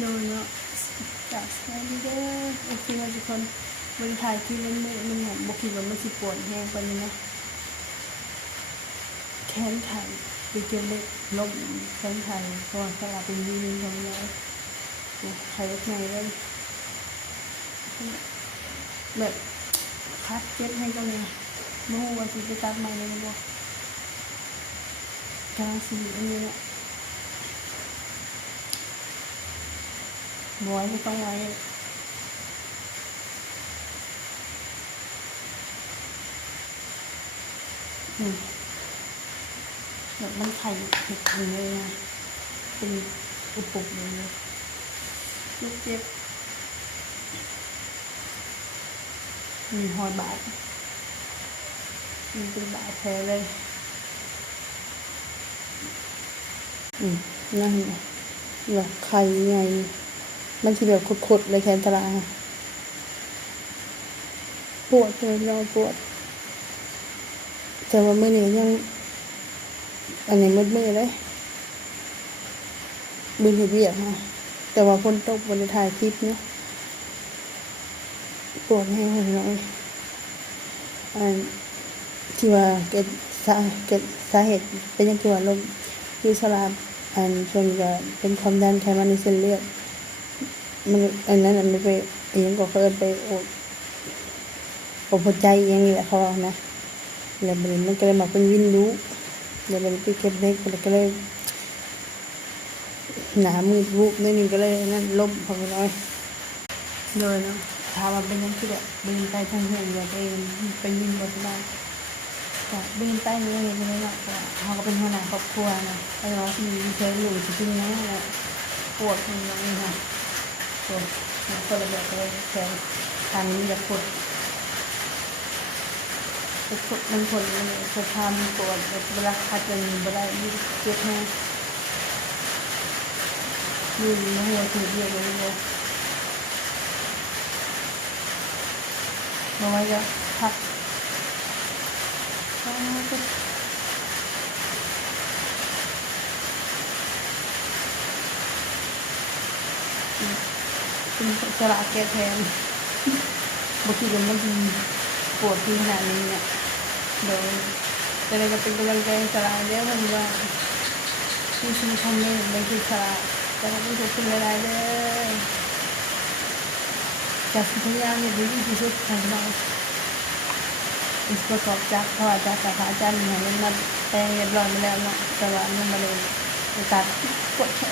โดยเนาะจากสไลเดอร์โอเคว่าทุกคนบริถ่ายที่มันมือมันหันบกิดว่ามันสิปวดแห้งกว่านี้นะแขนไข่ไปเก็บเล็กลมแขนไข่เพราะว่าสลับเป็นยืนของเราไข่ไงเลยแบบคัดเจ็บให้ตรงนี้โม่ว่าสิไปตัดใหม่เลยนะบอกกางสีอันนี้นะไว้ไม่ต้องไว้แบบมันไข่เผ็ดเลยนะเป็นอุปุกเลยลูกเจ็บมีหอยบาดมีเป็นบาดแผลเลยนั่นหลอกไข่ไงมันที่แบบขดๆเลยแขนตลาปวดเลยเราปวดแต่ว่าเมื่อนี้ยังอันนี้มืดเลยบืนเบียดฮะแต่ว่าคนตกบนถ่ายคลิปเนาะปวดแห้งเลยอันที่ว่าเกิดสาเหตุเป็นยังที่ว่าลมยูสลาอันส่วนจะเป็นความดันไขมันในเส้นเลือดมันอันนั้นมันไปยังก็เพิ่มไปอบหัวใจอย่างนี้แหละเขาเอานะแล้วมันก็เลยมาเป็นวินรู้แล้วมันไปเก็บเล็กก็เลยหนามืดวุบนิดนึงก็เลยนั่นล้มพอน้อยเลยเนาะถามว่าเป็นยังที่แบบบินไปทางเหื่อนว่าไปยินบนบ้านแต่บินไปนี่เห็นไหมเนาะเขาก็เป็นหัวหน้าครอบครัวนะไอ้เราที่มีเชื้อหลูจริงๆนะปวดมันนี่ค่ะปวดคนละแบบเลยแขนทางนี้แบบปวดมันผลมันจะทำปวดเวลาคัดมันไม่ได้ยืดเจ็บแห้งยืดไม่หัวถือเดียวเลยมาไว้แล้วพักเป็นสระแก้แทนบางทีมันดีปวดที่ขนาดนี้เนี่ยเดี๋ยวจะได้จะเป็นกำลังใจสระเยอะมันว่าที่ชื่อคอมเมนต์ไม่คือสระแต่ก็ไม่ถูกเป็นอะไรเลยจากพยายามอย่างดีที่สุดของเราประกอบจากพ่อจากสาขาอาจารย์มันมาแปลงเรียบร้อยมาแล้วเนาะแต่ว่ามันมาเลยตัดปวดแขน